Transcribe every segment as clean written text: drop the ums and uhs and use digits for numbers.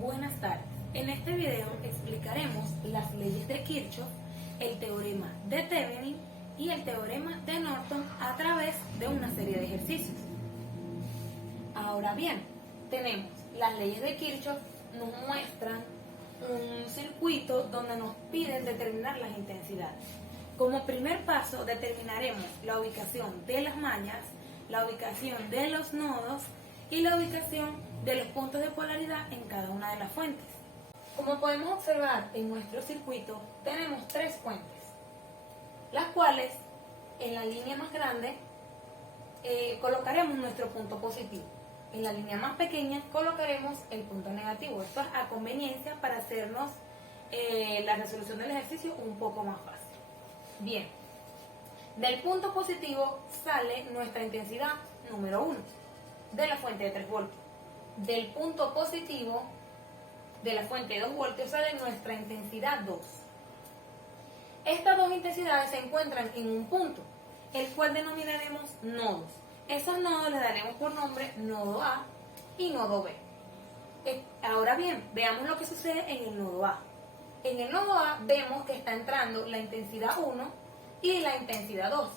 Buenas tardes. En este video explicaremos las leyes de Kirchhoff, el teorema de Thevenin y el teorema de Norton a través de una serie de ejercicios. Ahora bien, tenemos las leyes de Kirchhoff, nos muestran un circuito donde nos piden determinar las intensidades. Como primer paso determinaremos la ubicación de las mallas, la ubicación de los nodos y la ubicación de los puntos de polaridad en cada una de las fuentes. Como podemos observar en nuestro circuito, tenemos tres fuentes, las cuales en la línea más grande colocaremos nuestro punto positivo. En la línea más pequeña colocaremos el punto negativo. Esto es a conveniencia para hacernos la resolución del ejercicio un poco más fácil. Bien, del punto positivo sale nuestra intensidad número 1 de la fuente de 3 voltios. Del punto positivo de la fuente de 2 voltios sale nuestra intensidad 2. Estas dos intensidades se encuentran en un punto, el cual denominaremos nodos. Esos nodos les daremos por nombre nodo A y nodo B. Ahora bien, veamos lo que sucede en el nodo A. En el nodo A vemos que está entrando la intensidad 1 y la intensidad 2.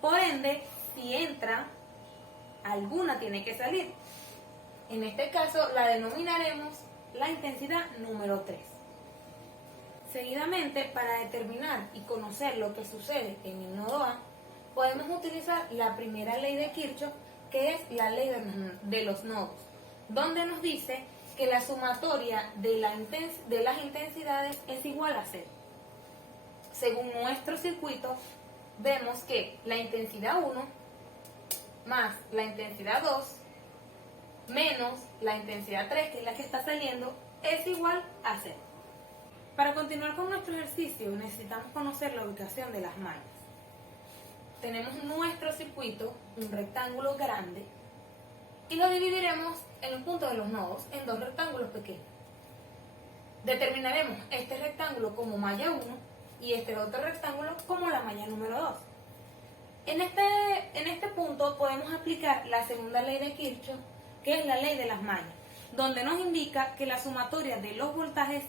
Por ende, si entra, alguna tiene que salir. En este caso la denominaremos la intensidad número 3. Seguidamente, para determinar y conocer lo que sucede en el nodo A, podemos utilizar la primera ley de Kirchhoff, que es la ley de los nodos, donde nos dice que la sumatoria de las intensidades es igual a 0. Según nuestro circuito, vemos que la intensidad 1 más la intensidad 2 menos la intensidad 3, que es la que está saliendo, es igual a 0. Para continuar con nuestro ejercicio necesitamos conocer la ubicación de las mallas. Tenemos nuestro circuito, un rectángulo grande, y lo dividiremos en los puntos de los nodos en dos rectángulos pequeños. Determinaremos este rectángulo como malla 1 y este otro rectángulo como la malla número 2. En este punto podemos aplicar la segunda ley de Kirchhoff, que es la ley de las mallas, donde nos indica que la sumatoria de los voltajes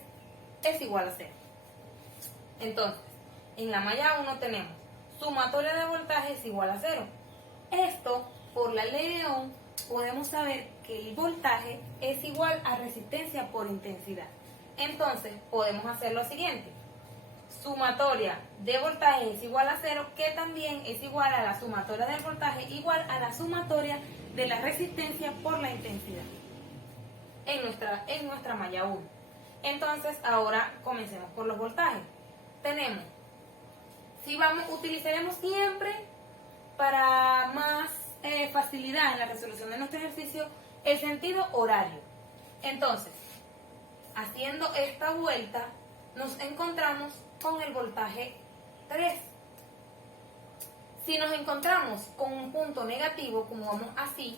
es igual a 0. Entonces, en la malla 1 tenemos sumatoria de voltajes es igual a 0. Esto, por la ley de Ohm, podemos saber que el voltaje es igual a resistencia por intensidad. Entonces, podemos hacer lo siguiente. Sumatoria de voltaje es igual a 0, que también es igual a la sumatoria del voltaje igual a la sumatoria de la resistencia por la intensidad en nuestra malla 1. Entonces, ahora comencemos por los voltajes. Tenemos, utilizaremos siempre para más facilidad en la resolución de nuestro ejercicio el sentido horario. Entonces, haciendo esta vuelta, nos encontramos con el voltaje 3. Si nos encontramos con un punto negativo, como vamos así,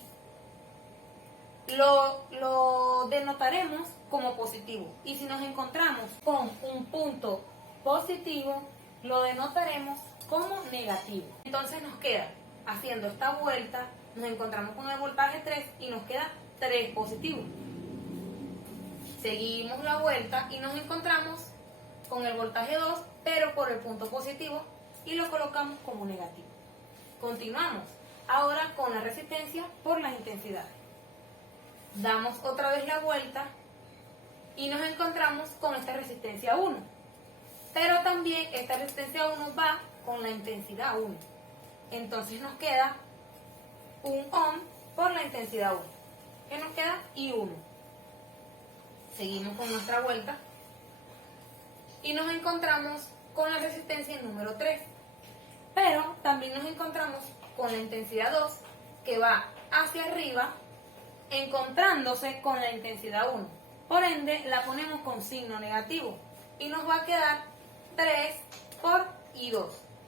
lo denotaremos como positivo. Y si nos encontramos con un punto positivo, lo denotaremos como negativo. Entonces nos queda, haciendo esta vuelta, nos encontramos con el voltaje 3 y nos queda 3 positivo. Seguimos la vuelta y nos encontramos con el voltaje 2, pero por el punto positivo, y lo colocamos como negativo. Continuamos ahora con la resistencia por las intensidades. Damos otra vez la vuelta y nos encontramos con esta resistencia 1. Pero también esta resistencia 1 va con la intensidad 1. Entonces nos queda un ohm por la intensidad 1. ¿Qué nos queda? I1. Seguimos con nuestra vuelta y nos encontramos con la resistencia número 3. Pero también nos encontramos con la intensidad 2, que va hacia arriba encontrándose con la intensidad 1. Por ende, la ponemos con signo negativo y nos va a quedar 3 por I2.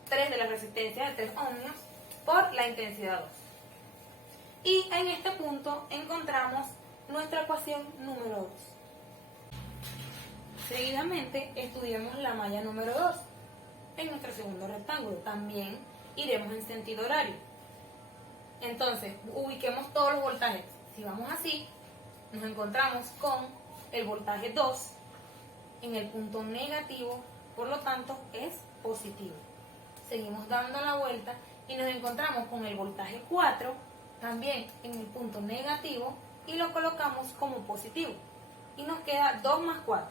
3 de la resistencia de 3 ohmios por la intensidad 2. Y en este punto encontramos nuestra ecuación número 2. Seguidamente estudiamos la malla número 2 en nuestro segundo rectángulo. También iremos en sentido horario. Entonces, ubiquemos todos los voltajes. Si vamos así, nos encontramos con el voltaje 2 en el punto negativo, por lo tanto es positivo. Seguimos dando la vuelta y nos encontramos con el voltaje 4 también en el punto negativo y lo colocamos como positivo. Y nos queda 2 más 4,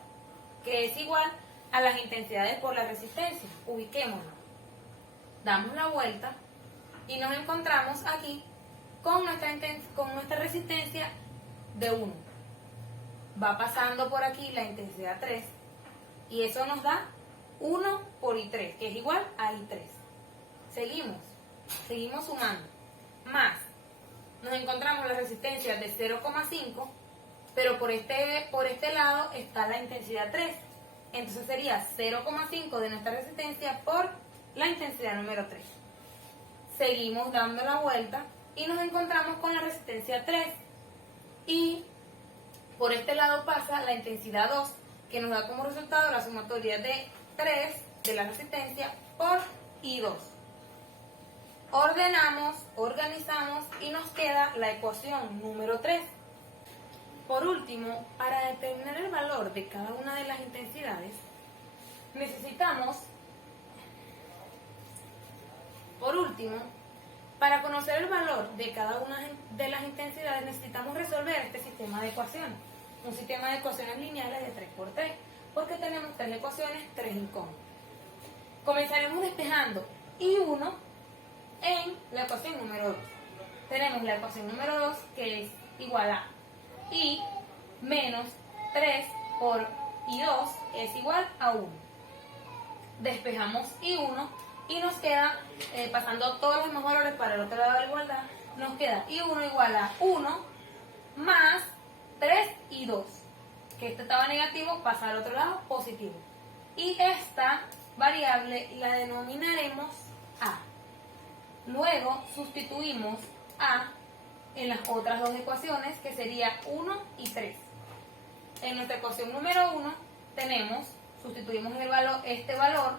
que es igual a las intensidades por la resistencia. Ubiquémonos. Damos la vuelta y nos encontramos aquí con nuestra resistencia de 1. Va pasando por aquí la intensidad 3 y eso nos da 1 por I3, que es igual a I3. Seguimos sumando. Más, nos encontramos la resistencia de 0,5, pero por este lado está la intensidad 3. Entonces sería 0,5 de nuestra resistencia por la intensidad número 3. Seguimos dando la vuelta y nos encontramos con la resistencia 3. Y por este lado pasa la intensidad 2, que nos da como resultado la sumatoria de 3 de la resistencia por I2. Ordenamos, organizamos y nos queda la ecuación número 3. Por último, para determinar el valor de cada una de las intensidades, para conocer el valor de cada una de las intensidades necesitamos resolver este sistema de ecuaciones. Un sistema de ecuaciones lineales de 3×3, porque tenemos 3 ecuaciones, 3 incómodas. Comenzaremos despejando I1 en la ecuación número 2. Tenemos la ecuación número 2 que es igual a I menos 3 por I2 es igual a 1. Despejamos I1 y nos queda, pasando todos los mismos valores para el otro lado de la igualdad, nos queda I1 igual a 1 más 3I2, que este estaba negativo, pasa al otro lado, positivo. Y esta variable la denominaremos A. Luego sustituimos A en las otras dos ecuaciones, que sería 1 y 3. En nuestra ecuación número 1 sustituimos este valor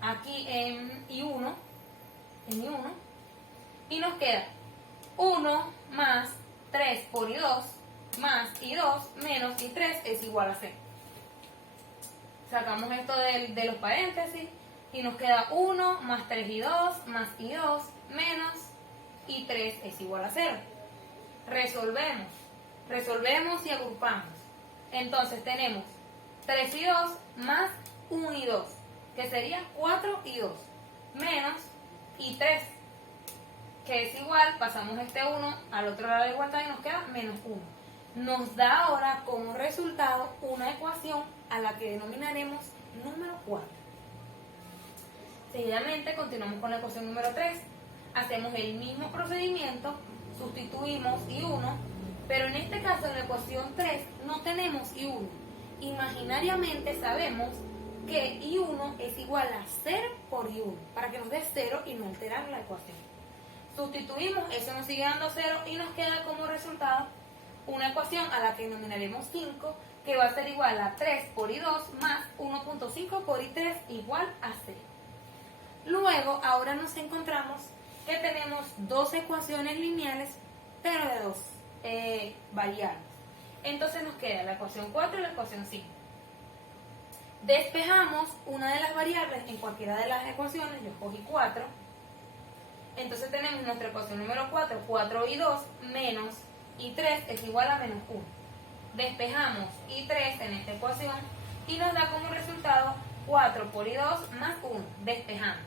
aquí en I1, y nos queda 1 más 3 por I2 más I2 menos I3 es igual a 0. Sacamos esto de los paréntesis y nos queda 1 más 3I2 más I2 menos I3 es igual a 0. Resolvemos y agrupamos. Entonces tenemos 3I2 más 1I2, que sería 4I2, menos I3, que es igual, pasamos este 1 al otro lado de la igualdad y nos queda menos 1. Nos da ahora como resultado una ecuación a la que denominaremos número 4. Seguidamente continuamos con la ecuación número 3. Hacemos el mismo procedimiento, sustituimos I1, pero en este caso en la ecuación 3 no tenemos I1. Imaginariamente sabemos que I1 es igual a 0 por I1, para que nos dé 0 y no alterar la ecuación. Sustituimos, eso nos sigue dando 0 y nos queda como resultado una ecuación a la que denominaremos 5, que va a ser igual a 3 por I2 más 1.5 por I3 igual a 0. Luego, ahora nos encontramos que tenemos dos ecuaciones lineales, pero de dos variables. Entonces nos queda la ecuación 4 y la ecuación 5. Despejamos una de las variables en cualquiera de las ecuaciones, yo escogí 4. Entonces tenemos nuestra ecuación número 4, 4I2 menos I3 es igual a menos 1. Despejamos I3 en esta ecuación y nos da como resultado 4 por I2 más 1. Despejamos.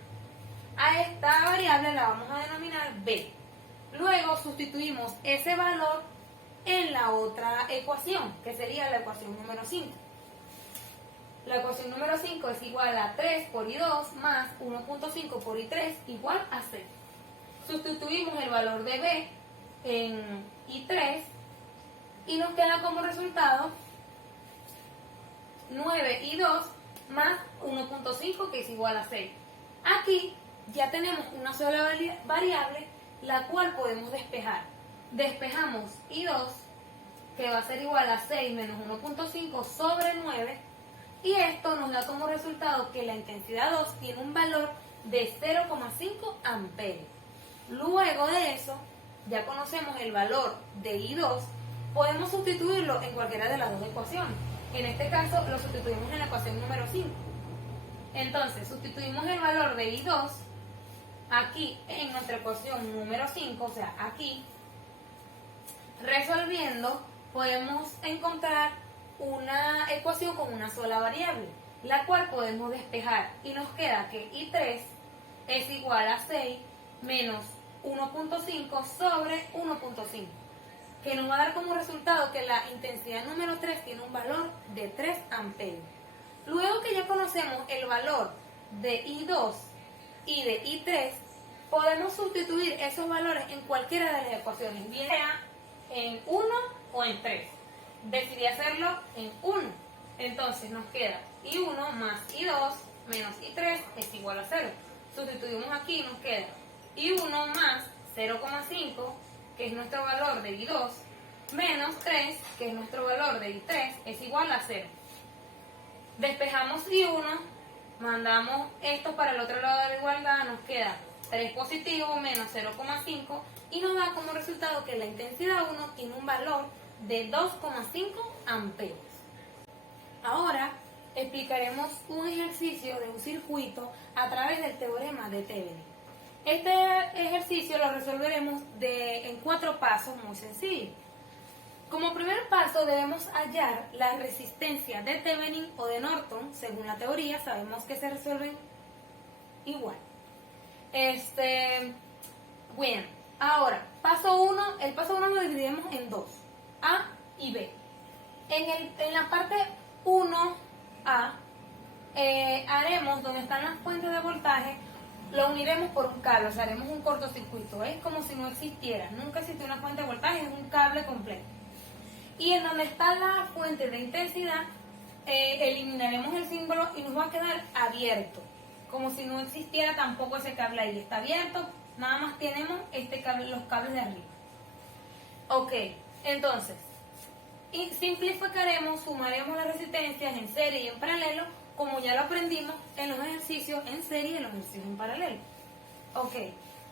A esta variable la vamos a denominar B. Luego sustituimos ese valor en la otra ecuación, que sería la ecuación número 5. La ecuación número 5 es igual a 3 por I2 más 1.5 por I3 igual a 0. Sustituimos el valor de B en I3 y nos queda como resultado 9I2 más 1.5 que es igual a 6. Aquí ya tenemos una sola variable la cual podemos despejar. Despejamos I2, que va a ser igual a 6 menos 1.5 sobre 9, y esto nos da como resultado que la intensidad 2 tiene un valor de 0,5 amperios. Luego de eso, ya conocemos el valor de I2, podemos sustituirlo en cualquiera de las dos ecuaciones. En este caso lo sustituimos en la ecuación número 5. Entonces, sustituimos el valor de I2 aquí en nuestra ecuación número 5, o sea, aquí. Resolviendo, podemos encontrar una ecuación con una sola variable, la cual podemos despejar y nos queda que I3 es igual a 6 menos 1.5 sobre 1.5, que nos va a dar como resultado que la intensidad número 3 tiene un valor de 3 amperios. Luego que ya conocemos el valor de I2 y de I3, podemos sustituir esos valores en cualquiera de las ecuaciones, bien sea en 1 o en 3. Decidí hacerlo en 1. Entonces nos queda I1 más I2 menos I3 es igual a 0. Sustituimos aquí y nos queda I1 más 0,5, que es nuestro valor de I2, menos 3, que es nuestro valor de I3, es igual a 0. Despejamos I1, mandamos esto para el otro lado de la igualdad, nos queda 3 positivo menos 0,5 y nos da como resultado que la intensidad 1 tiene un valor de 2,5 amperios. Ahora explicaremos un ejercicio de un circuito a través del teorema de Thevenin. Este ejercicio lo resolveremos en 4 pasos muy sencillos. Como primer paso debemos hallar la resistencia de Thevenin o de Norton. Según la teoría sabemos que se resuelven igual. Bueno, ahora, el paso 1 lo dividimos en dos, A y B. En la parte 1A haremos donde están las fuentes de voltaje, lo uniremos por un cable, o sea, haremos un cortocircuito. Es como si no existiera, nunca existió una fuente de voltaje, es un cable completo. Y en donde está la fuente de intensidad, eliminaremos el símbolo y nos va a quedar abierto, como si no existiera tampoco ese cable ahí. Está abierto, nada más tenemos los cables de arriba. Ok, entonces, y simplificaremos, sumaremos las resistencias en serie y en paralelo, como ya lo aprendimos en los ejercicios en serie y en los ejercicios en paralelo. Ok,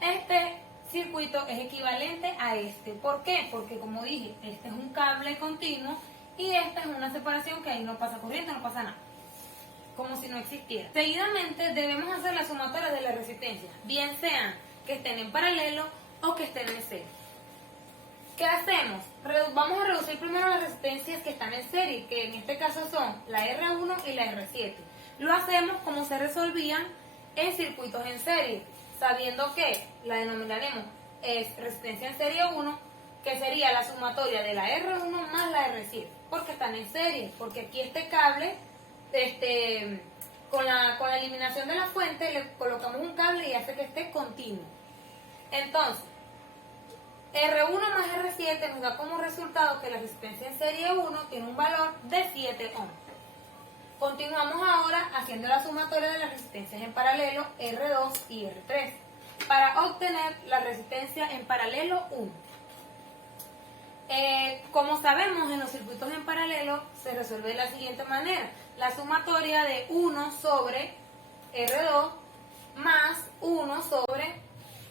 este circuito es equivalente a este. ¿Por qué? Porque como dije, este es un cable continuo y esta es una separación que ahí no pasa corriente, no pasa nada, como si no existiera. Seguidamente debemos hacer la sumatoria de las resistencias, bien sean que estén en paralelo o que estén en serie. ¿Qué hacemos? Vamos a reducir primero las resistencias que están en serie, que en este caso son la R1 y la R7. Lo hacemos como se resolvían en circuitos en serie, sabiendo que la denominaremos es resistencia en serie 1, que sería la sumatoria de la R1 más la R7, porque están en serie, porque aquí este cable, con la eliminación de la fuente, le colocamos un cable y hace que esté continuo. Entonces, R1 más R7 nos da como resultado que la resistencia en serie 1 tiene un valor de 7 ohms. Continuamos ahora haciendo la sumatoria de las resistencias en paralelo R2 y R3 para obtener la resistencia en paralelo 1. Como sabemos, en los circuitos en paralelo se resuelve de la siguiente manera: la sumatoria de 1 sobre R2 más 1 sobre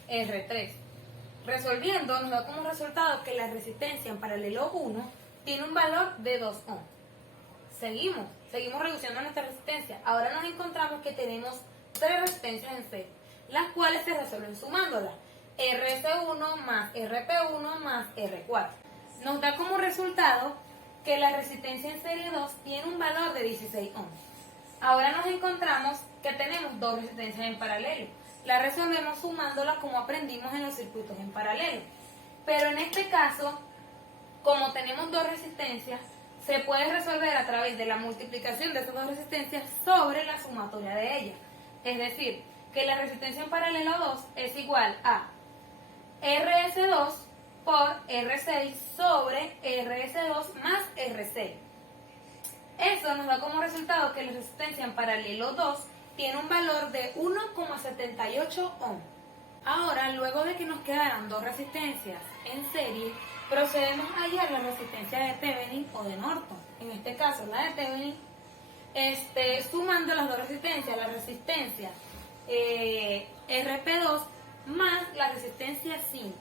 R3. Resolviendo nos da como resultado que la resistencia en paralelo 1 tiene un valor de 2 ohms. Seguimos reduciendo nuestra resistencia. Ahora nos encontramos que tenemos 3 resistencias en serie, las cuales se resuelven sumándolas. RS1 más RP1 más R4. Nos da como resultado que la resistencia en serie 2 tiene un valor de 16 ohms. Ahora nos encontramos que tenemos 2 resistencias en paralelo. La resolvemos sumándolas como aprendimos en los circuitos en paralelo. Pero en este caso, como tenemos 2 resistencias, se puede resolver a través de la multiplicación de esas 2 resistencias sobre la sumatoria de ellas. Es decir, que la resistencia en paralelo 2 es igual a RS2 por R6 sobre RS2 más R6. Eso nos da como resultado que la resistencia en paralelo 2 tiene un valor de 1,78 ohms. Ahora, luego de que nos quedaran 2 resistencias en serie, procedemos a hallar la resistencia de Thevenin o de Norton. En este caso, la de Thevenin, sumando las 2 resistencias, la resistencia RP2 más la resistencia 5.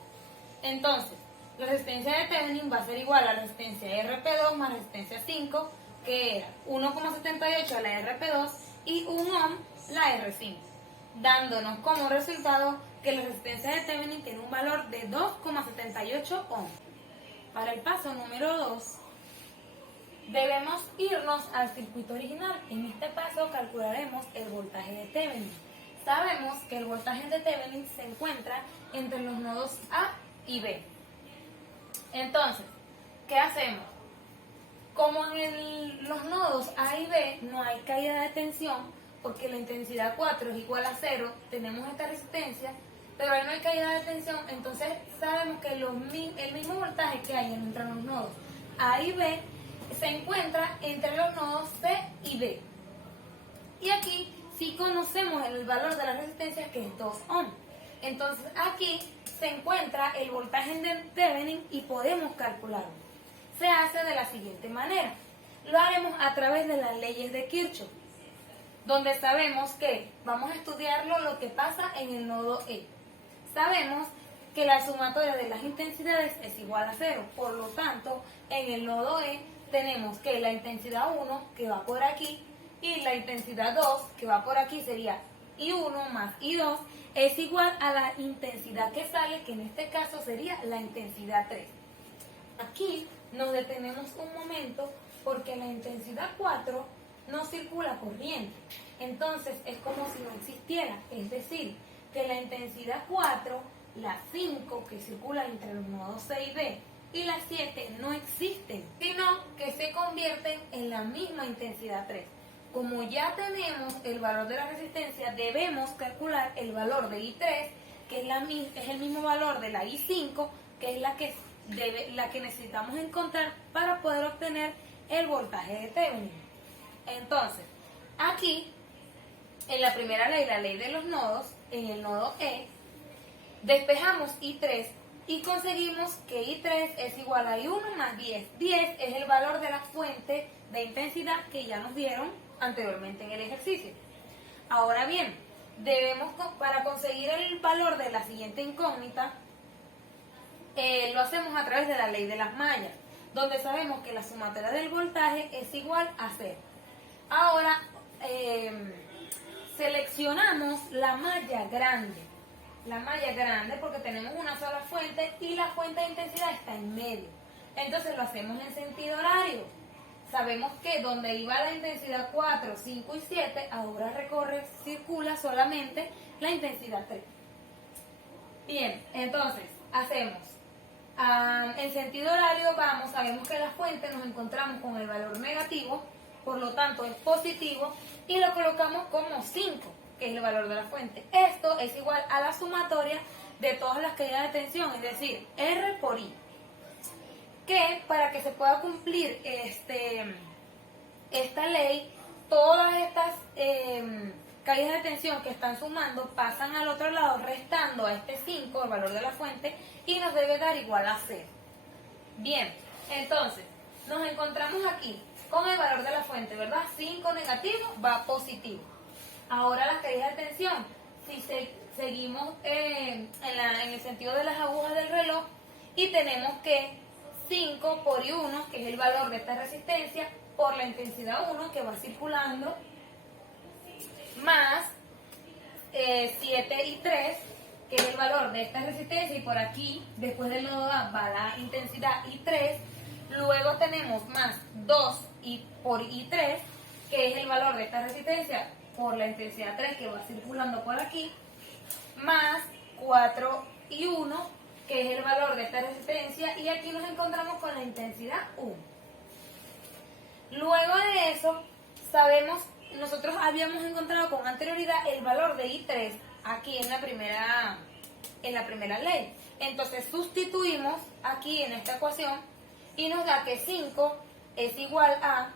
Entonces, La resistencia de Thevenin va a ser igual a la resistencia RP2 más resistencia 5, que era 1,78 la RP2 y 1 ohm la R5, dándonos como resultado que la resistencia de Thevenin tiene un valor de 2,78 ohms. Para el paso número 2, debemos irnos al circuito original. En este paso calcularemos el voltaje de Thevenin. Sabemos que el voltaje de Thevenin se encuentra entre los nodos A y B. Entonces, ¿qué hacemos? Como en los nodos A y B no hay caída de tensión, porque la intensidad 4 es igual a 0, tenemos esta resistencia, pero ahí no hay caída de tensión, entonces sabemos que el mismo voltaje que hay entre los nodos A y B se encuentra entre los nodos C y D. Y aquí sí conocemos el valor de la resistencia, que es 2 ohms. Entonces aquí se encuentra el voltaje de Thevenin y podemos calcularlo. Se hace de la siguiente manera. Lo haremos a través de las leyes de Kirchhoff, donde sabemos que vamos a estudiarlo lo que pasa en el nodo E. Sabemos que la sumatoria de las intensidades es igual a 0, por lo tanto, en el nodo E tenemos que la intensidad 1, que va por aquí, y la intensidad 2, que va por aquí, sería I1 más I2, es igual a la intensidad que sale, que en este caso sería la intensidad 3. Aquí nos detenemos un momento porque la intensidad 4 no circula corriente, entonces es como si no existiera, es decir, que la intensidad 4, la 5 que circula entre los nodos C y B y la 7 no existen, sino que se convierten en la misma intensidad 3. Como ya tenemos el valor de la resistencia, debemos calcular el valor de I3, que es el mismo valor de la I5, que es la que necesitamos encontrar para poder obtener el voltaje de Thevenin. Entonces, aquí, en la primera ley, la ley de los nodos, en el nodo E, despejamos I3 y conseguimos que I3 es igual a I1 más 10. 10 es el valor de la fuente de intensidad que ya nos dieron anteriormente en el ejercicio. Ahora bien, para conseguir el valor de la siguiente incógnita, lo hacemos a través de la ley de las mallas, donde sabemos que la sumatoria del voltaje es igual a 0. Ahora, seleccionamos la malla grande. La malla grande porque tenemos una sola fuente y la fuente de intensidad está en medio. Entonces lo hacemos en sentido horario. Sabemos que donde iba la intensidad 4, 5 y 7, ahora circula solamente la intensidad 3. Bien, entonces hacemos en sentido horario, sabemos que la fuente nos encontramos con el valor negativo, por lo tanto es positivo, y lo colocamos como 5, que es el valor de la fuente. Esto es igual a la sumatoria de todas las caídas de tensión, es decir, R por I. Que para que se pueda cumplir esta ley, todas estas caídas de tensión que están sumando pasan al otro lado restando a este 5, el valor de la fuente, y nos debe dar igual a 0. Bien, entonces nos encontramos aquí con el valor de la fuente, ¿verdad? 5 negativo va positivo. Ahora las caídas de tensión, si seguimos en el sentido de las agujas del reloj, y tenemos que 5 por I1, que es el valor de esta resistencia, por la intensidad 1 que va circulando, más 7 y 3, que es el valor de esta resistencia, y por aquí, después del nodo A, va la intensidad I3, luego tenemos más 2 por I3, que es el valor de esta resistencia, por la intensidad 3 que va circulando por aquí, más 4 y 1, que es el valor de esta resistencia, y aquí nos encontramos con la intensidad 1. Luego de eso, nosotros habíamos encontrado con anterioridad el valor de I3 aquí en la primera ley. Entonces sustituimos aquí en esta ecuación y nos da que 5 es igual a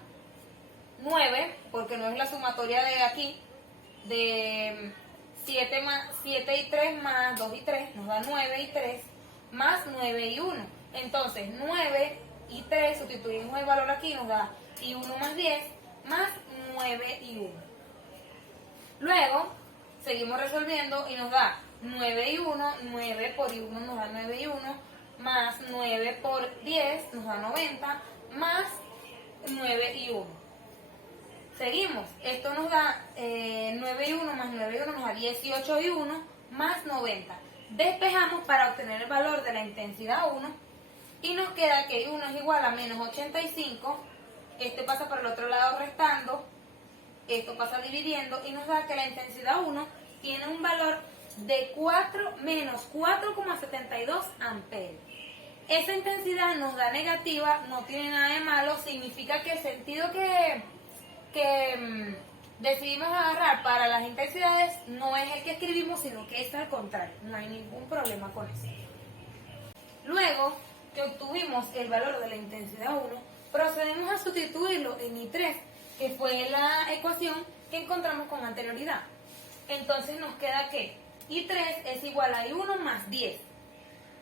9, porque no es la sumatoria de aquí, de 7 y 3 más 2 y 3, nos da 9 y 3, más 9 y 1. Entonces 9 y 3, sustituimos el valor aquí, nos da y 1 más 10, más 9 y 1. Luego seguimos resolviendo y nos da 9 y 1, 9 por I1 nos da 9 y 1, más 9 por 10 nos da 90, más 9 y 1. Seguimos, esto nos da 9 y 1 más 9 y 1 nos da 18 y 1 más 90. Despejamos para obtener el valor de la intensidad 1 y nos queda que 1 es igual a menos 85. Este pasa por el otro lado restando, esto pasa dividiendo y nos da que la intensidad 1 tiene un valor de menos 4,72 amperios. Esa intensidad nos da negativa, no tiene nada de malo, significa que el sentido que decidimos agarrar para las intensidades no es el que escribimos, sino que es al contrario, no hay ningún problema con eso. Luego que obtuvimos el valor de la intensidad 1, procedemos a sustituirlo en I3, que fue la ecuación que encontramos con anterioridad. Entonces nos queda que I3 es igual a I1 más 10.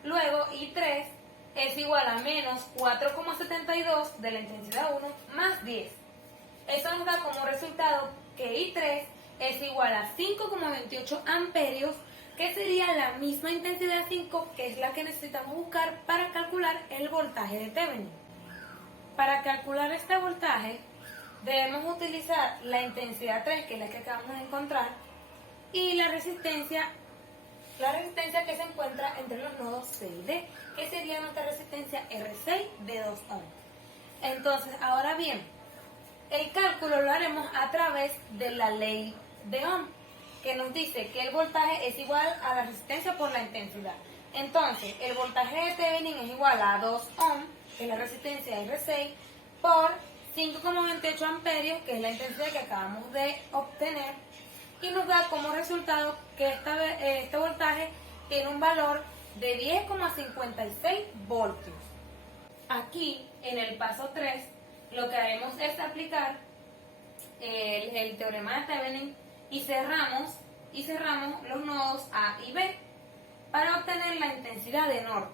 Luego I3 es igual a menos 4,72 de la intensidad 1 más 10. Eso nos da como resultado que I3 es igual a 5,28 amperios, que sería la misma intensidad 5, que es la que necesitamos buscar para calcular el voltaje de Thevenin. Para calcular este voltaje debemos utilizar la intensidad 3, que es la que acabamos de encontrar, y la resistencia que se encuentra entre los nodos C y D, que sería nuestra resistencia R6 de 2 ohms. Entonces, ahora bien, el cálculo lo haremos a través de la ley de Ohm, que nos dice que el voltaje es igual a la resistencia por la intensidad. Entonces, el voltaje de Thevenin es igual a 2 ohms, que es la resistencia R6, por 5,28 amperios, que es la intensidad que acabamos de obtener, y nos da como resultado que este voltaje tiene un valor de 10,56 voltios. Aquí, en el paso 3, lo que haremos es aplicar el teorema de Thevenin y cerramos los nodos A y B para obtener la intensidad de Norton.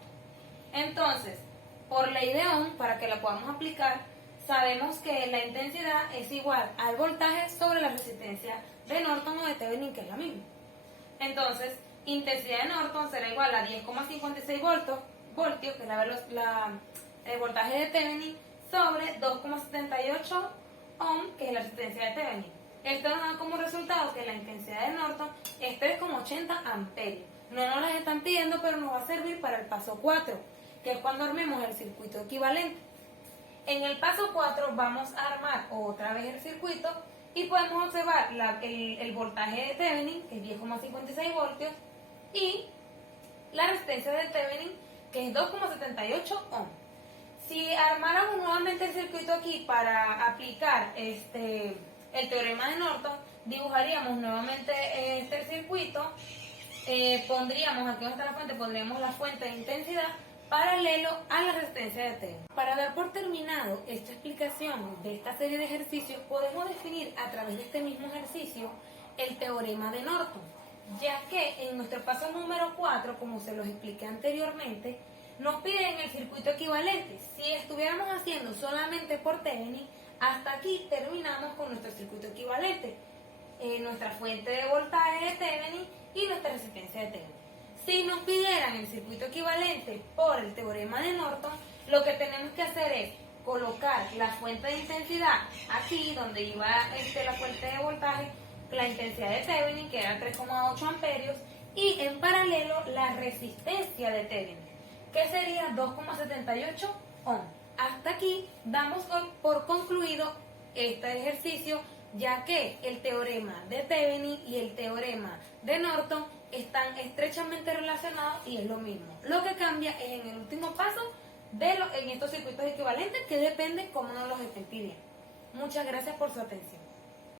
Entonces, por ley de Ohm, para que la podamos aplicar, sabemos que la intensidad es igual al voltaje sobre la resistencia de Norton o de Thevenin, que es la misma. Entonces, intensidad de Norton será igual a 10,56 voltios, que es el voltaje de Thevenin, sobre 2,78 ohm, que es la resistencia de Thevenin. Esto nos da como resultado que la intensidad de Norton es 3,80 amperios. No nos las están pidiendo, pero nos va a servir para el paso 4, que es cuando armemos el circuito equivalente. En el paso 4 vamos a armar otra vez el circuito y podemos observar el voltaje de Thevenin, que es 10,56 voltios, y la resistencia de Thevenin, que es 2,78 ohms. Si armáramos nuevamente el circuito aquí para aplicar el teorema de Norton, dibujaríamos nuevamente este circuito, pondríamos aquí donde está la fuente, pondríamos la fuente de intensidad paralelo a la resistencia de Thevenin. Para dar por terminado esta explicación de esta serie de ejercicios, podemos definir a través de este mismo ejercicio el teorema de Norton, ya que en nuestro paso número 4, como se los expliqué anteriormente, nos piden el circuito equivalente. Si estuviéramos haciendo solamente por Thevenin, hasta aquí terminamos con nuestro circuito equivalente, nuestra fuente de voltaje de Thevenin y nuestra resistencia de Thevenin. Si nos pidieran el circuito equivalente por el teorema de Norton, lo que tenemos que hacer es colocar la fuente de intensidad aquí donde iba la fuente de voltaje, la intensidad de Thevenin, que era 3,8 amperios, y en paralelo la resistencia de Thevenin, que sería 2,78 ohms. Hasta aquí damos por concluido este ejercicio, ya que el teorema de Thevenin y el teorema de Norton están estrechamente relacionados y es lo mismo. Lo que cambia es en el último paso en estos circuitos equivalentes, que depende cómo nos los estén pidiendo. Muchas gracias por su atención.